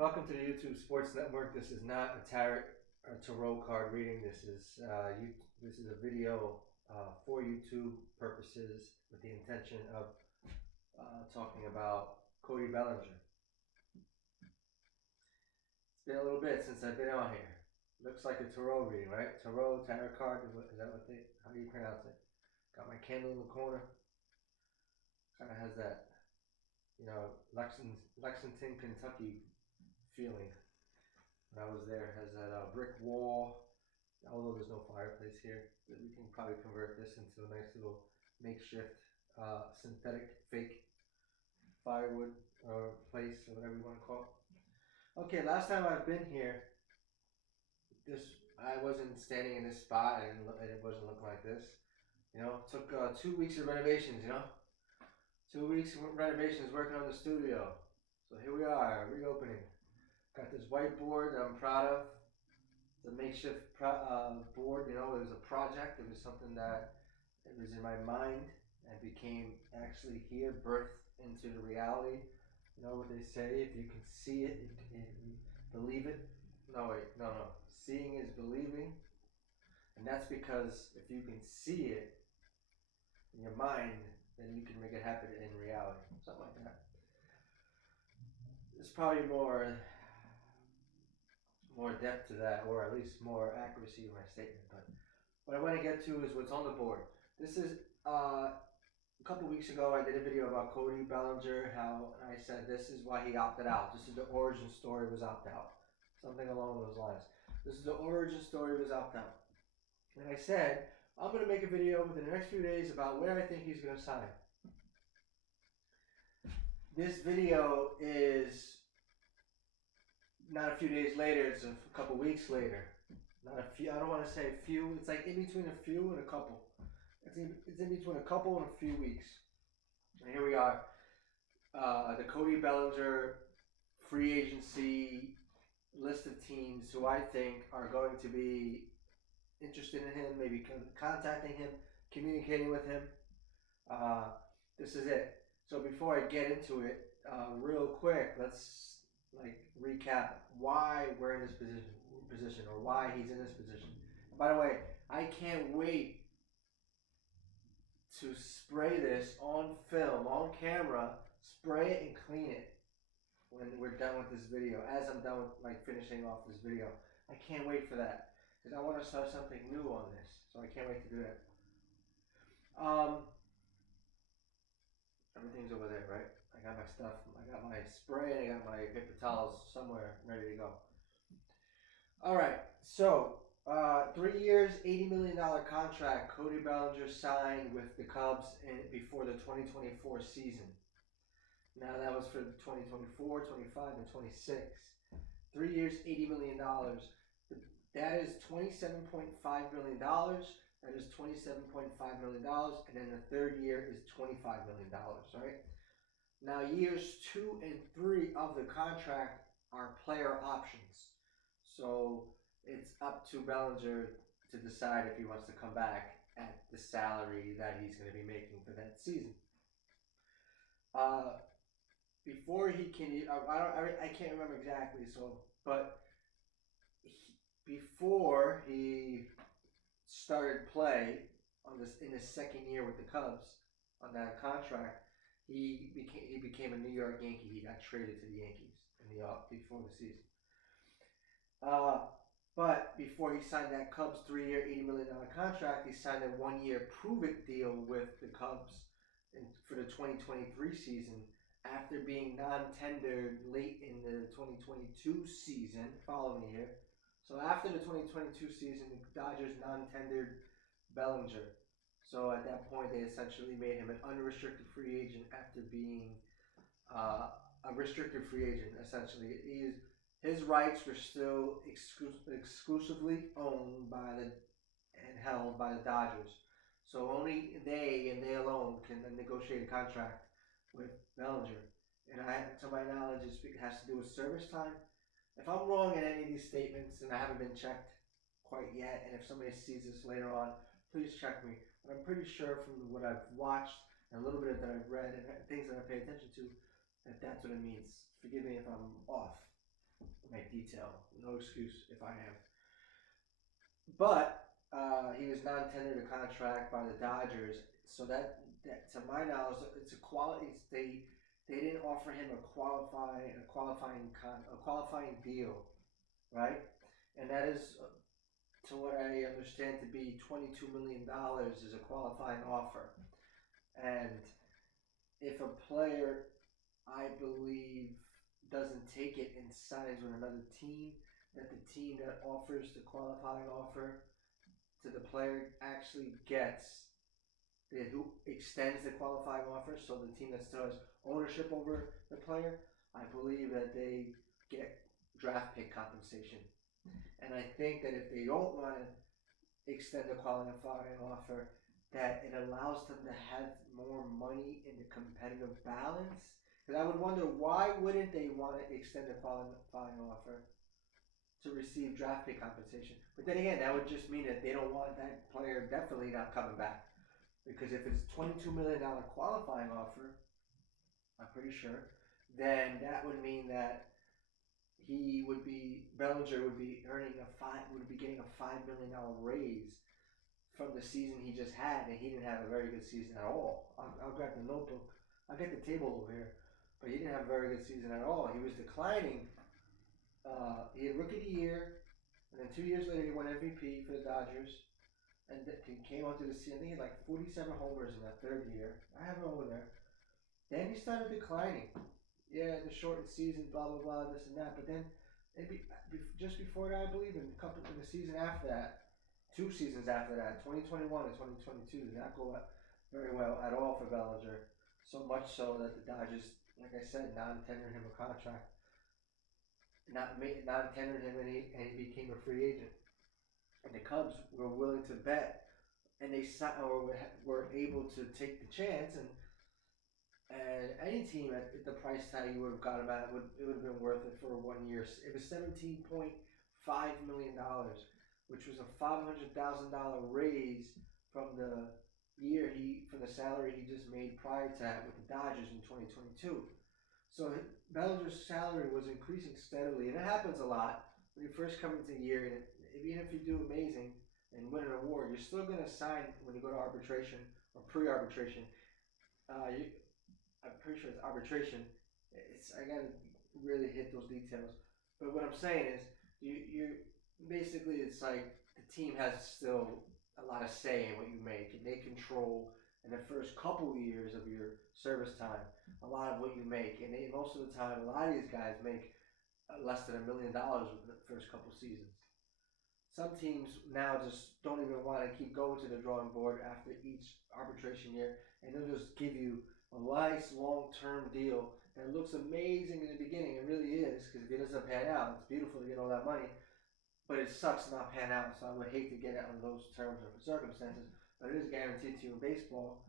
Welcome to the YouTube Sports Network. This is not a tarot card reading. This is a video for YouTube purposes with the intention of talking about Cody Bellinger. It's been a little bit since I've been on here. Looks like a tarot reading, right? Tarot card. Is that what how do you pronounce it? Got my candle in the corner. Kind of has that, Lexington, Kentucky feeling. When I was there, it has that brick wall. Although there's no fireplace here, we can probably convert this into a nice little makeshift synthetic fake firewood or place or whatever you want to call it. Okay, last time I've been here, I wasn't standing in this spot and it wasn't looking like this. It took 2 weeks of renovations. 2 weeks of renovations working on the studio. So here we are, reopening. Got this whiteboard that I'm proud of. It's a makeshift board. It was a project. It was something that it was in my mind and became actually here, birthed into the reality. You know what they say, if you can see it, you can believe it. No. Seeing is believing. And that's because if you can see it in your mind, then you can make it happen in reality. Something like that. There's probably more depth to that, or at least more accuracy in my statement. But what I want to get to is what's on the board. This is a couple weeks ago I did a video about Cody Bellinger, how I said this is why he opted out. This is the origin story of his opt-out. Something along those lines. This is the origin story of his opt-out. And I said, I'm going to make a video within the next few days about where I think he's going to sign. This video is not a few days later, it's a couple weeks later. Not a few, I don't want to say a few, it's like in between a few and a couple. It's in between a couple and a few weeks. And here we are. The Cody Bellinger free agency list of teams who I think are going to be interested in him, maybe contacting him, communicating with him. This is it. So before I get into it, real quick, let's recap why we're in this position or why he's in this position. And by the way, I can't wait to spray this on film, on camera, spray it and clean it when we're done with this video. As I'm done with finishing off this video, I can't wait for that because I want to start something new on this. So I can't wait to do that. Everything's over there, right? I got my stuff. I got my spray and I got my paper towels somewhere ready to go. All right. So 3 years, $80 million contract Cody Bellinger signed with the Cubs before the 2024 season. Now that was for 2024, 25, and 26. 3 years, $80 million. That is $27.5 million. That is $27.5 million. And then the third year is $25 million, right? Now, years 2 and 3 of the contract are player options. So it's up to Bellinger to decide if he wants to come back at the salary that he's going to be making for that season. Before he can, I can't remember exactly. But before he started play in his second year with the Cubs on that contract, he became a New York Yankee. He got traded to the Yankees before the season. But before he signed that Cubs 3-year, $80 million contract, he signed a 1-year prove-it deal with the Cubs for the 2023 season after being non-tendered late in the 2022 season following year. So after the 2022 season, the Dodgers non-tendered Bellinger. So at that point, they essentially made him an unrestricted free agent after being a restricted free agent, essentially. His rights were still exclusively owned and held by the Dodgers. So only they and they alone can negotiate a contract with Bellinger. And to my knowledge, it has to do with service time. If I'm wrong in any of these statements, and I haven't been checked quite yet, and if somebody sees this later on, please check me. But I'm pretty sure from what I've watched and a little bit that I've read and things that I pay attention to, that's what it means. Forgive me if I'm off. my detail. No excuse if I am. But he was non-tendered a contract by the Dodgers, so that to my knowledge, it's a quality. They didn't offer him a qualifying deal, right? And that is, to what I understand, to be $22 million is a qualifying offer. And if a player, I believe, doesn't take it and signs with another team, that the team that offers the qualifying offer to the player actually gets who extends the qualifying offer. So the team that still has ownership over the player, I believe that they get draft pick compensation. And I think that if they don't want to extend the qualifying offer, that it allows them to have more money in the competitive balance. Because I would wonder, why wouldn't they want to extend the qualifying offer to receive draft pick compensation? But then again, that would just mean that they don't want that player definitely not coming back. Because if it's $22 million qualifying offer, I'm pretty sure, then that would mean that Bellinger would be getting a $5 million raise from the season he just had, and he didn't have a very good season at all. I'll grab the notebook. I'll get the table over here, but he didn't have a very good season at all. He was declining. He had rookie of the year, and then 2 years later he won MVP for the Dodgers, and he came onto the season. I think he had like 47 homers in that third year. I have it over there. Then he started declining. Yeah, the shortened season, blah blah blah, this and that. But then, just before that, I believe, in the season after that, 2 seasons after that, 2021 and 2022, did not go very well at all for Bellinger. So much so that the Dodgers, like I said, non-tendered him a contract. Non-tendered him, and he became a free agent. And the Cubs were willing to bet, and they were able to take the chance, and any team at the price tag you would have got him at, it would have been worth it for 1 year. It was $17.5 million, which was a $500,000 raise from the from the salary he just made prior to that with the Dodgers in 2022. So Bellinger's salary was increasing steadily, and it happens a lot when you first come into the year. And even if you do amazing and win an award, you're still going to sign when you go to arbitration or pre-arbitration. I'm pretty sure it's arbitration. I gotta really hit those details. But what I'm saying is, you basically, it's like the team has still a lot of say in what you make, and they control in the first couple years of your service time a lot of what you make. And most of the time, a lot of these guys make less than $1 million with the first couple seasons. Some teams now just don't even want to keep going to the drawing board after each arbitration year, and they'll just give you a nice long-term deal that looks amazing in the beginning. It really is, because if it doesn't pan out, it's beautiful to get all that money, but it sucks to not pan out. So I would hate to get it on those terms or circumstances. But it is guaranteed to you in baseball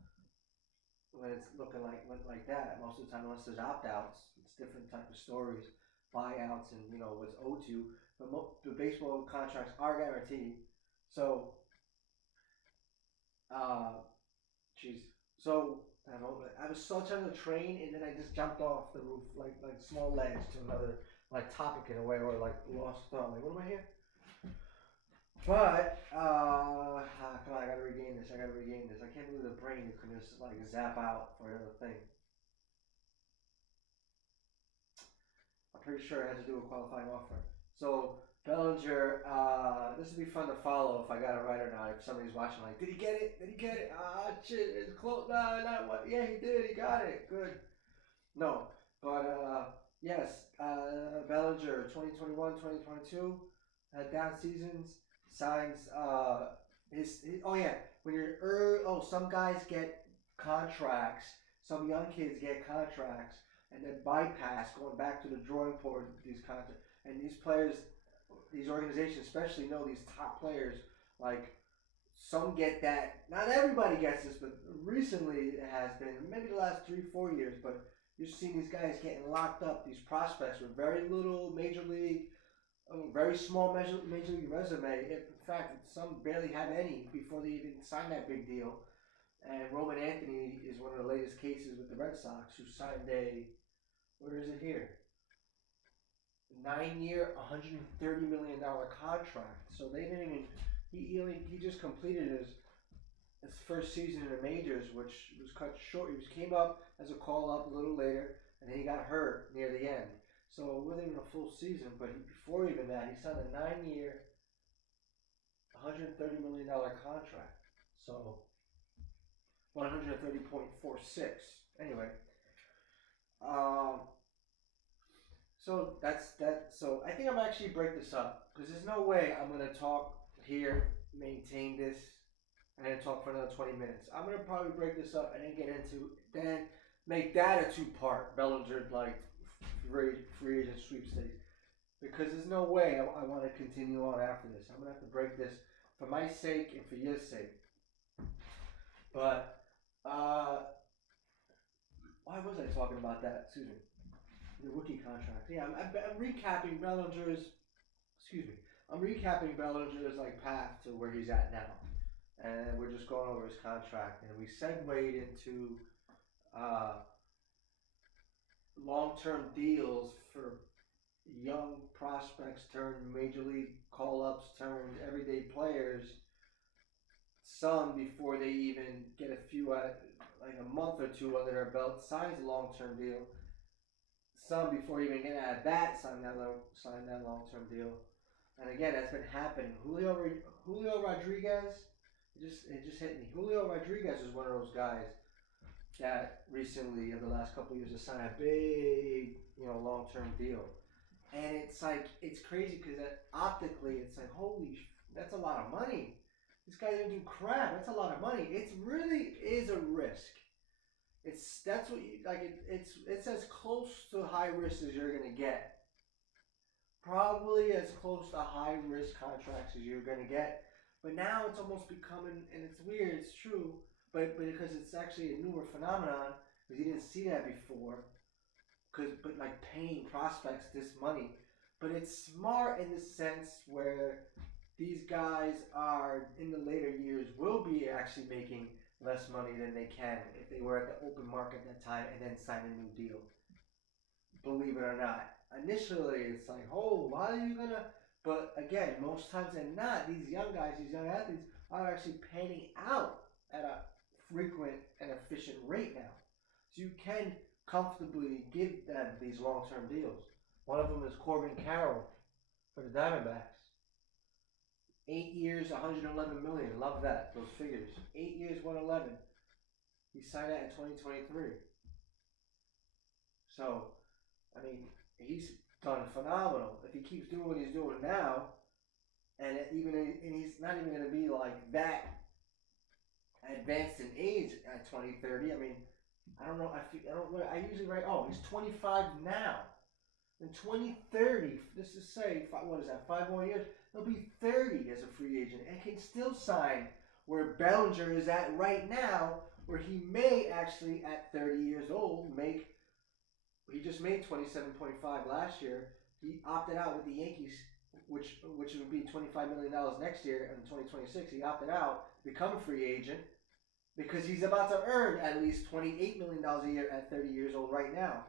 when it's looking like that. Most of the time, unless there's opt-outs, it's different type of stories, buyouts, and what's owed to. But the baseball contracts are guaranteed. So, jeez. So I was such on the train, and then I just jumped off the roof like small legs to another topic in a way, or lost thought. Like, what am I here? But come on, I gotta regain this. I can't believe the brain can just zap out for another thing. I'm pretty sure it had to do with qualifying offer. So Bellinger, this would be fun to follow if I got it right or not. If somebody's watching, did he get it? Did he get it? Shit, it's close. No, not what. Yeah, he did. He got it. Good. No, but yes, Bellinger, 2021, 2022, had down seasons. Signs oh yeah, when you're some guys get contracts. Some young kids get contracts and then bypass going back to the drawing board these contracts. And these players, these organizations especially, know these top players. Some get that. Not everybody gets this, but recently it has been. Maybe the last 3-4 years, but you've seen these guys getting locked up. These prospects with very little major league, very small major league resume. In fact, some barely have any before they even signed that big deal. And Roman Anthony is one of the latest cases with the Red Sox, who signed where is it here? 9-year, $130 million contract. So they didn't even. He just completed his first season in the majors, which was cut short. Came up as a call up a little later, and then he got hurt near the end. So it wasn't even a full season. But before even that, he signed a 9-year, $130 million contract. So 130.46. Anyway, um, so that's that. So I think I'm actually break this up because there's no way I'm gonna talk here, maintain this, and then talk for another 20 minutes. I'm gonna probably break this up and then get into then make that a two-part Bellinger like free agent sweepstakes because there's no way I want to continue on after this. I'm gonna have to break this for my sake and for your sake. But why was I talking about that? Excuse me. The rookie contract. Yeah, I'm recapping Bellinger's. Excuse me. I'm recapping Bellinger's like path to where he's at now, and we're just going over his contract, and we segued into uh, long-term deals for young prospects turned major league call-ups turned everyday players. Some before they even get a few like a month or two under their belt signs a long-term deal. Some before even getting at bat sign that long-term deal. And again, that's been happening. Julio Rodriguez, it just hit me. Julio Rodriguez is one of those guys that recently, in the last couple of years, has signed a big, long-term deal. And it's like it's crazy because optically, it's like that's a lot of money. This guy didn't do crap. That's a lot of money. It really is a risk. That's what you like. It's as close to high risk as you're gonna get. Probably as close to high risk contracts as you're gonna get. But now it's almost becoming, and it's weird. It's true, but because it's actually a newer phenomenon because you didn't see that before. But like paying prospects this money, but it's smart in the sense where these guys are in the later years will be actually making less money than they can if they were at the open market at that time and then sign a new deal. Believe it or not. Initially, it's like, oh, why are you gonna? But again, most times than not, these young guys, these young athletes are actually panning out at a frequent and efficient rate now. So you can comfortably give them these long-term deals. One of them is Corbin Carroll for the Diamondbacks. 8 years, 111 million. Love that. Those figures. 8 years, 111. He signed that in 2023. So, I mean, he's done phenomenal. If he keeps doing what he's doing now, and he's not even going to be like that advanced in age at 2030. I mean, I don't know. I usually write. Oh, he's 25 now. In 2030, let's just say, what is that? 5 more years. He'll be 30 as a free agent and can still sign where Bellinger is at right now, where he may actually at 30 years old make. He just made 27.5 last year. He opted out with the Yankees, which would be $25 million next year in 2026. He opted out, become a free agent. Because he's about to earn at least $28 million a year at 30 years old right now.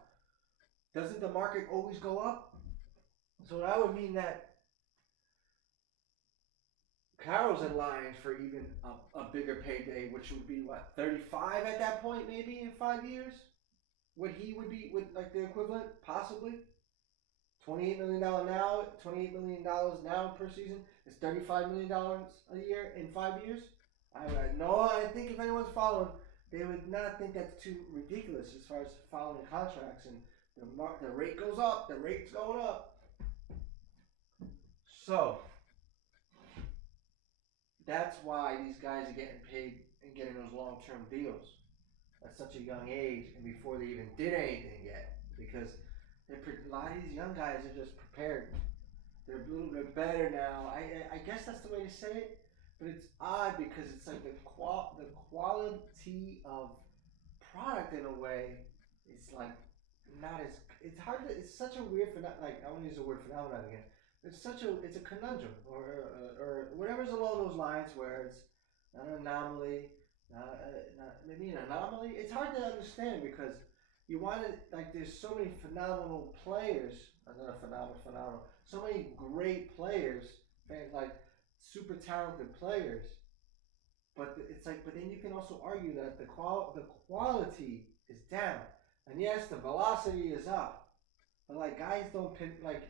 Doesn't the market always go up? So that would mean that Carroll's in line for even a bigger payday, which would be what, 35 at that point, maybe in 5 years? He would be with like the equivalent, possibly. $28 million now, $28 million now per season is $35 million a year in 5 years. I think if anyone's following, they would not think that's too ridiculous as far as following contracts. And the rate goes up, the rate's going up. So, that's why these guys are getting paid and getting those long-term deals at such a young age and before they even did anything yet. Because a lot of these young guys are just prepared. They're a little bit better now. I guess that's the way to say it. But it's odd because it's like the quality of product in a way is like not as it's hard to it's such a weird like I want to use the word phenomenon again. It's a conundrum or whatever's along those lines where it's not an anomaly, not maybe an anomaly. It's hard to understand because you want to like. There's so many phenomenal players. Not phenomenal. So many great players, like super talented players. But it's like, but then you can also argue that the quality is down, and yes, the velocity is up. But like guys don't pin like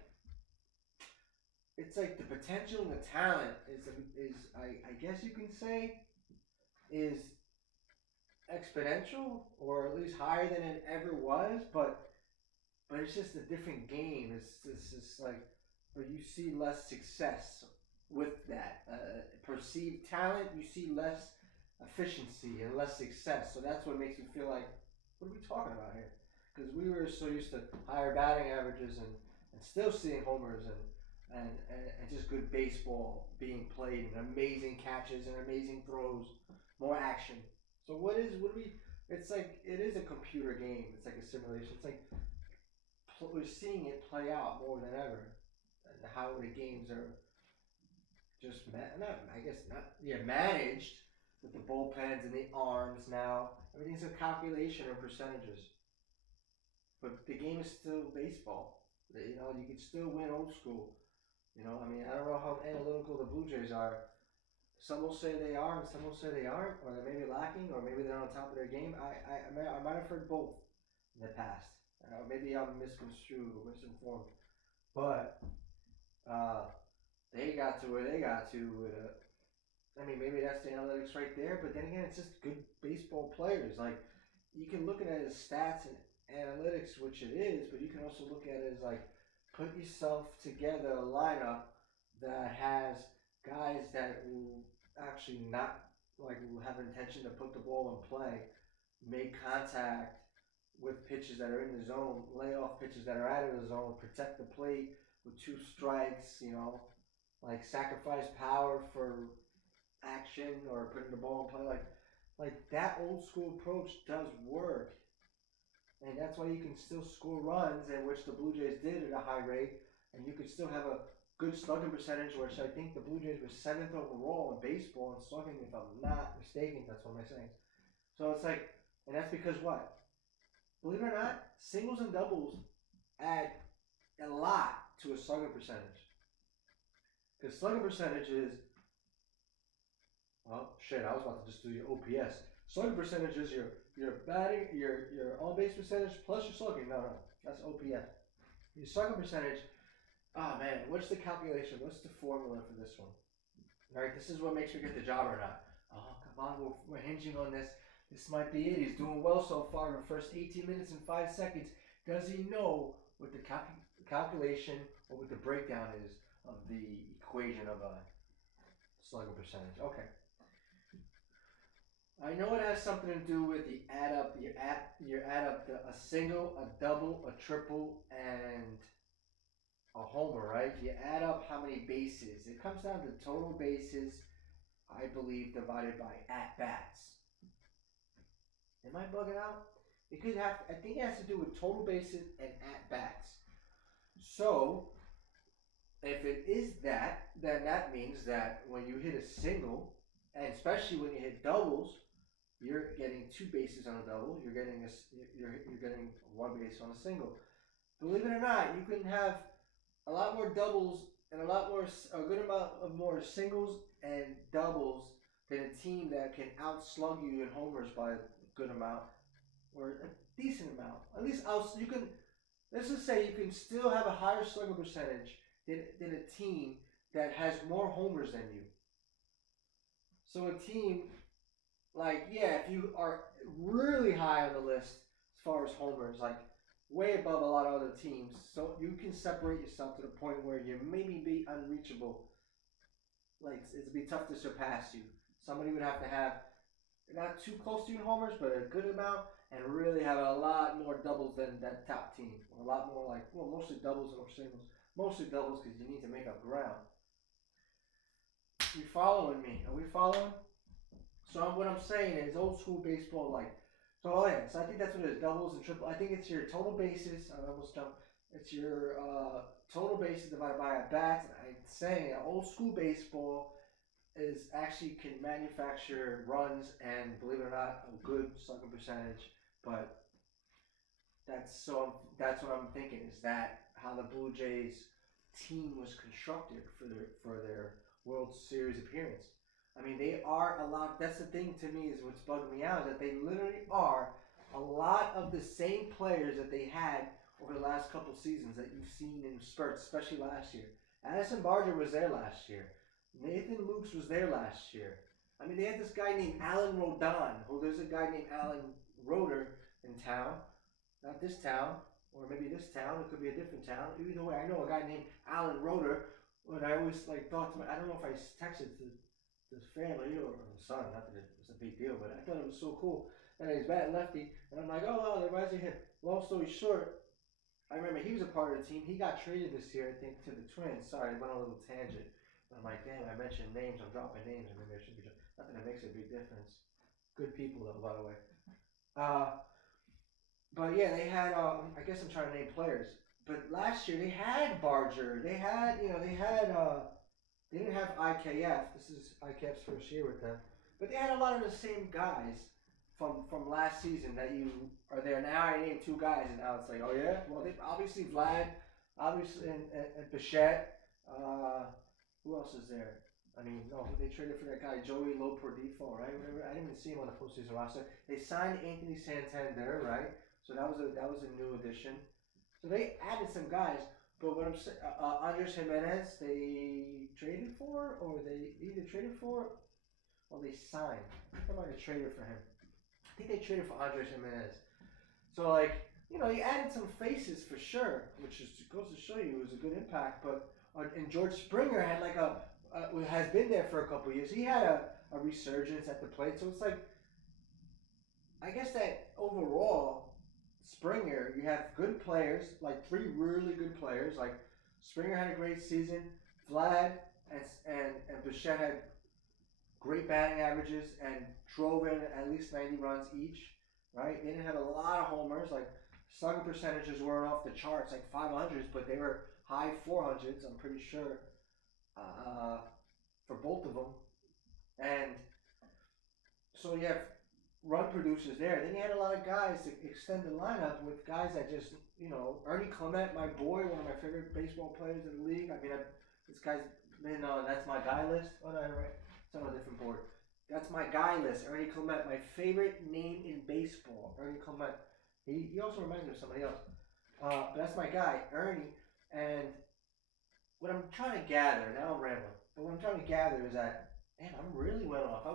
it's like the potential and the talent is I guess you can say is exponential or at least higher than it ever was, but it's just a different game. It's just like, but you see less success with that perceived talent. You see less efficiency and less success. So that's what makes me feel like, what are we talking about here? Because we were so used to higher batting averages and still seeing homers and just good baseball being played and amazing catches and amazing throws, more action. So what do we? It's like it is a computer game. It's like a simulation. It's like we're seeing it play out more than ever. And how the games are just not, I guess not, yeah, managed with the bullpens and the arms now. Everything's a calculation of percentages. But the game is still baseball. You know, you can still win old school. You know, I mean, I don't know how analytical the Blue Jays are. Some will say they are, and some will say they aren't, or they're maybe lacking, or maybe they're on top of their game. I might have heard both in the past. Maybe I'm misconstrued or misinformed, but uh, they got to where they got to. I mean, maybe that's the analytics right there, but then again, it's just good baseball players. Like you can look at it as stats and analytics, which it is, but you can also look at it as like put yourself together a lineup that has guys that will actually not like will have intention to put the ball in play, make contact with pitches that are in the zone, lay off pitches that are out of the zone, protect the plate with two strikes, you know, like sacrifice power for action or putting the ball in play. Like that old school approach does work. And that's why you can still score runs, and which the Blue Jays did at a high rate, and you could still have a good slugging percentage, which I think the Blue Jays were 7th overall in baseball in slugging, if I'm not mistaken. That's what I'm saying. So it's like, and that's because what? Believe it or not, singles and doubles add a lot to a slugging percentage. Because slugging percentage is, well, shit, I was about to just do your OPS. Slugging percentage is your batting, your on base percentage plus your slugging. No, that's OPS. Your slugging percentage. Oh man, what's the calculation? What's the formula for this one? All right, this is what makes me get the job or not. Oh come on, we're hinging on this. This might be it. He's doing well so far in the first 18 minutes and 5 seconds. Does he know what the calculation or what the breakdown is of the equation of a slugging percentage? Okay. I know it has something to do with you add up a single, a double, a triple, and a homer, right? You add up how many bases. It comes down to total bases, I believe, divided by at bats. Am I bugging out? It could have. I think it has to do with total bases and at bats. So, if it is that, then that means that when you hit a single, and especially when you hit doubles, you're getting 2 bases on a double. You're getting you're getting 1 base on a single. Believe it or not, you can have a lot more doubles and a good amount of more singles and doubles than a team that can outslug you in homers by a good amount or a decent amount. At least you can. Let's just say you can still have a higher slugging percentage than a team that has more homers than you. So a team like, yeah, if you are really high on the list as far as homers, like way above a lot of other teams, so you can separate yourself to the point where you maybe be unreachable. Like it'd be tough to surpass you. Somebody would have to have not too close to you in homers, but a good amount, and really have a lot more doubles than that top team. A lot more like, well, mostly doubles or singles. Mostly doubles because you need to make up ground. You following me? Are we following? So what I'm saying is old school baseball, like, so yeah, so I think that's what it is, doubles and triple. I think it's your total bases. I almost jumped. It's your total bases divided by at bats. I'm saying old school baseball is actually can manufacture runs and believe it or not, a good slugging percentage. But That's what I'm thinking. Is that how the Blue Jays team was constructed for their World Series appearance? I mean, they are a lot. That's the thing to me is what's bugging me out is that they literally are a lot of the same players that they had over the last couple seasons that you've seen in spurts, especially last year. Addison Barger was there last year. Nathan Lukes was there last year. I mean, they had this guy named Alan Rodon, who there's a guy named Alan Roder in town, not this town, or maybe this town. It could be a different town. Either way, I know a guy named Alan Roder. And I always like thought to my, I don't know if I texted to his family or his son. Not that it was a big deal, but I thought it was so cool. And he's bat lefty, and I'm like, oh, wow, that reminds me of him. Long story short, I remember he was a part of the team. He got traded this year, I think, to the Twins. Sorry, I went on a little tangent. But I'm like, damn, I mentioned names. I'm dropping names, and maybe I should be. Not that it makes a big difference. Good people, though, by the way. Uh, but yeah, they had. I guess I'm trying to name players. But last year they had Barger. They had, they had. They didn't have IKF. This is IKF's first year with them. But they had a lot of the same guys from last season that you are there now. I named two guys, and now it's like, oh yeah. Well, they obviously Vlad, obviously, and Bichette. Who else is there? I mean, no, they traded for that guy Joey Loperdifo, right? I didn't even see him on the postseason roster. They signed Anthony Santander, right? So that was a new addition. So they added some guys, but what I'm saying, Andres Jimenez, they traded for, or they either traded for, or they signed. I think they might have traded for him. I think they traded for Andres Jimenez. So like, he added some faces for sure, which is goes to show you it was a good impact. But and George Springer had like has been there for a couple of years. He had a resurgence at the plate. So it's like, I guess that overall, Springer, you have good players, like three really good players. Like Springer had a great season. Vlad and Bichette had great batting averages and drove in at least 90 runs each. Right? They didn't have a lot of homers. Like slugging percentages weren't off the charts, like 500s, but they were high 400s. I'm pretty sure for both of them. And so you have run producers there. Then you had a lot of guys to extend the lineup with guys that just, Ernie Clement, my boy, one of my favorite baseball players in the league. I mean, this guy's been on That's My Guy list. Oh, no, right. It's on a different board. That's My Guy list. Ernie Clement, my favorite name in baseball. Ernie Clement. He also reminds me of somebody else. But that's my guy, Ernie. And what I'm trying to gather, now I'm rambling, but what I'm trying to gather is that, man, I'm really went off.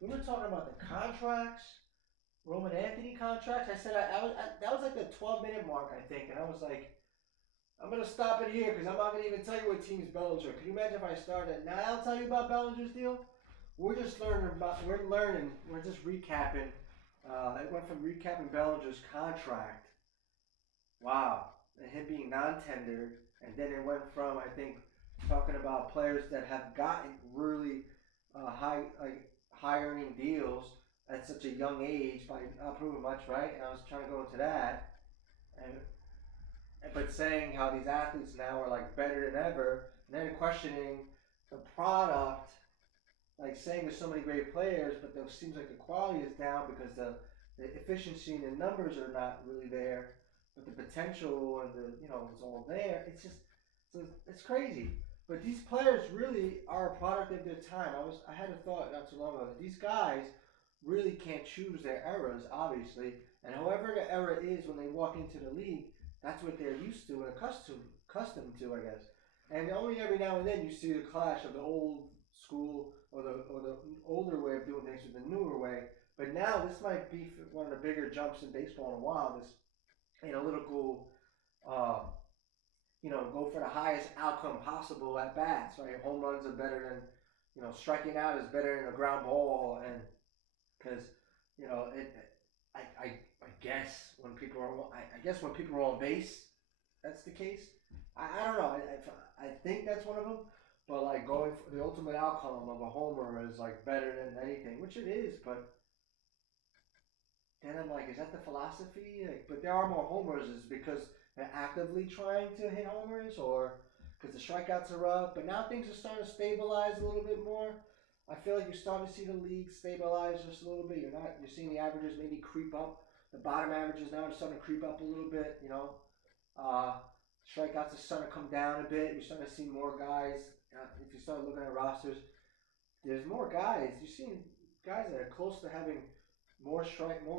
We were talking about the contracts, Roman Anthony contracts. I said that was like the 12-minute mark, I think, and I was like, I'm gonna stop it here because I'm not gonna even tell you what team's Bellinger. Can you imagine if I started now? I'll tell you about Bellinger's deal. We're just learning. We're just recapping. It went from recapping Bellinger's contract. Wow, and him being non-tendered, and then it went from, I think, talking about players that have gotten really high earning deals at such a young age by not proving much, right? And I was trying to go into that, and but saying how these athletes now are like better than ever, and then questioning the product, like saying there's so many great players, but it seems like the quality is down because the efficiency and the numbers are not really there, but the potential and it's all there. It's crazy. But these players really are a product of their time. I had a thought not too long ago that these guys really can't choose their eras, obviously, and however the era is when they walk into the league, that's what they're used to and accustomed to, I guess. And only every now and then you see the clash of the old school or the older way of doing things with the newer way. But now this might be one of the bigger jumps in baseball in a while. This analytical, go for the highest outcome possible at bats. Right, home runs are better than striking out is better than a ground ball, and because I guess when people are on base, that's the case. I don't know. I think that's one of them. But like going for the ultimate outcome of a homer is like better than anything, which it is. But then I'm like, is that the philosophy? Like, but there are more homers is because they're actively trying to hit homers, or because the strikeouts are up. But now things are starting to stabilize a little bit more. I feel like you're starting to see the league stabilize just a little bit. You're seeing the averages maybe creep up. The bottom averages now are starting to creep up a little bit. Uh, strikeouts are starting to come down a bit. You're starting to see more guys. If you start looking at rosters, there's more guys. You're seeing guys that are close to having more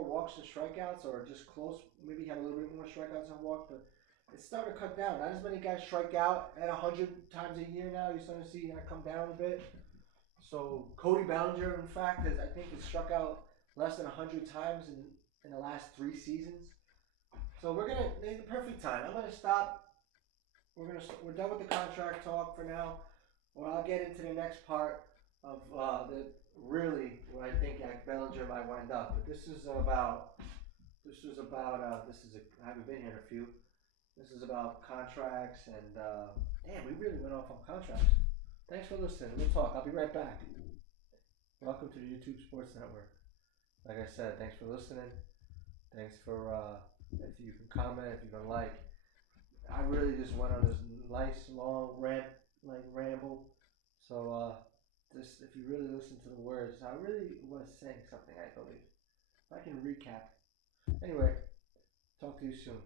walks and strikeouts, or just close. Maybe have a little bit more strikeouts than walks, but it's starting to cut down. Not as many guys strike out at 100 times a year now. You're starting to see that come down a bit. So Cody Bellinger, in fact, has struck out less than 100 times in the last 3 seasons. So we're gonna the perfect time. I'm gonna stop. We're done with the contract talk for now. Well, I'll get into the next part of the really where I think Bellinger might wind up. But I haven't been here in a few. This is about contracts and damn, we really went off on contracts. Thanks for listening. We'll talk. I'll be right back. Welcome to the YouTube Sports Network. Like I said, thanks for listening. Thanks for if you can comment, if you can like. I really just went on this nice long ramble. So just if you really listen to the words, I really was saying something, I believe. I can recap. Anyway, talk to you soon.